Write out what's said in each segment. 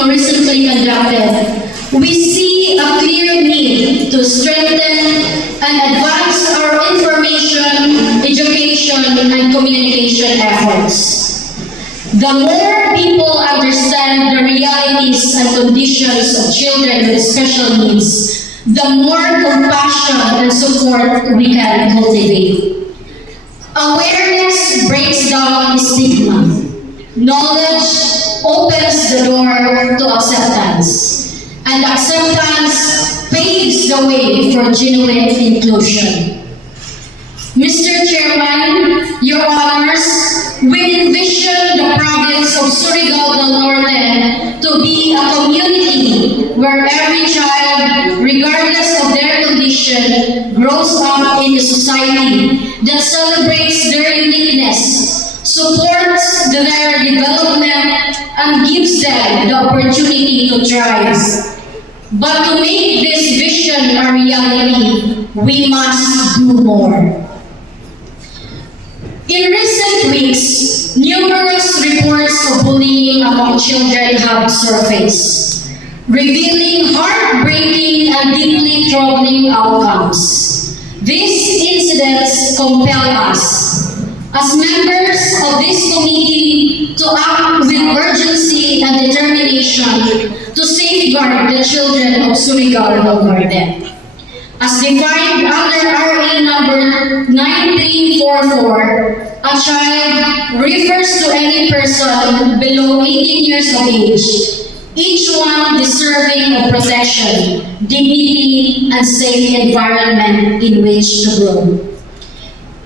meeting recently conducted, we see a clear need to strengthen and advance our information, education, and communication efforts. The more people understand the realities and conditions of children with special needs, the more compassion and support we can cultivate. Awareness breaks down stigma. Knowledge opens the door to acceptance, and acceptance paves the way for genuine inclusion. Mr. Chairman, Your Honors, we envision the province of Surigao del Norte to be a community where every child, regardless of their condition, grows up in a society that celebrates their uniqueness, supports their development, and gives them the opportunity to thrive. But to make this vision a reality, we must do more. In recent weeks, numerous reports of bullying among children have surfaced, revealing heartbreaking and deeply troubling outcomes. These incidents compel us, as members of this committee, to act with urgency and determination to safeguard the children of Surigao del Norte. As defined under RA number 9344, a child refers to any person below 18 years of age, each one deserving of protection, dignity, and safe environment in which to grow.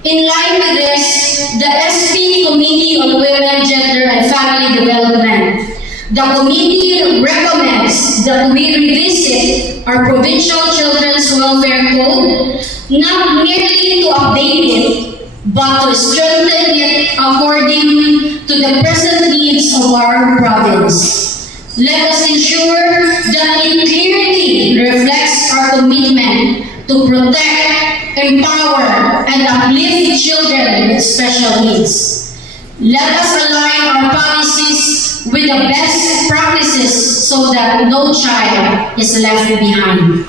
In line with this, the SP Committee on Women, Gender, and Family Development, the committee recommends that we revisit our Provincial Children's Welfare Code, not merely to update it, but to strengthen it according to the present needs of our province. Let us ensure that it clearly reflects our commitment to protect, empower, and uplift children with special needs. Let us align our policies with the best practices so that no child is left behind.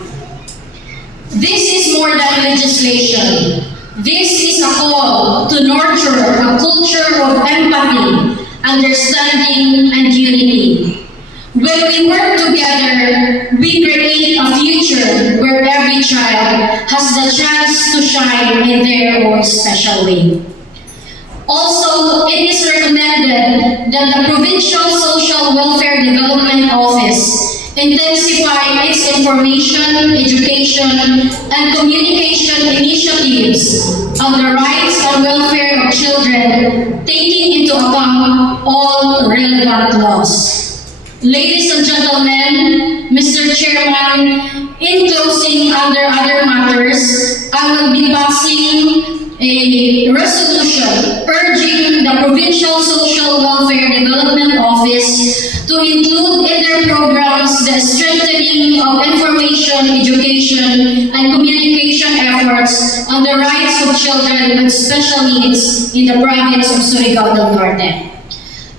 This is more than legislation. This is a call to nurture a culture of empathy, understanding, and unity. When we work together, we create a future where every child has the chance to shine in their own special way. Also, it is recommended that the Provincial Social Welfare Development Office intensify its information, education, and communication initiatives on the rights and welfare of children, taking into account all relevant laws. Ladies and gentlemen, Mr. Chairman, in closing, under other matters, I will be passing a resolution urging the Provincial Social Welfare Development Office to include in their programs the strengthening of information, education, and communication efforts on the rights of children with special needs in the province of Surigao del Norte.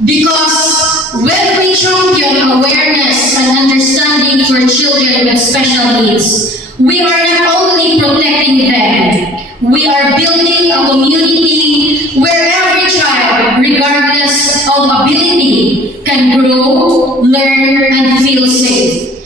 Because when we champion awareness and understanding for children with special needs, we are not only protecting them, we are building a community where every child, regardless of ability, can grow, learn, and feel safe.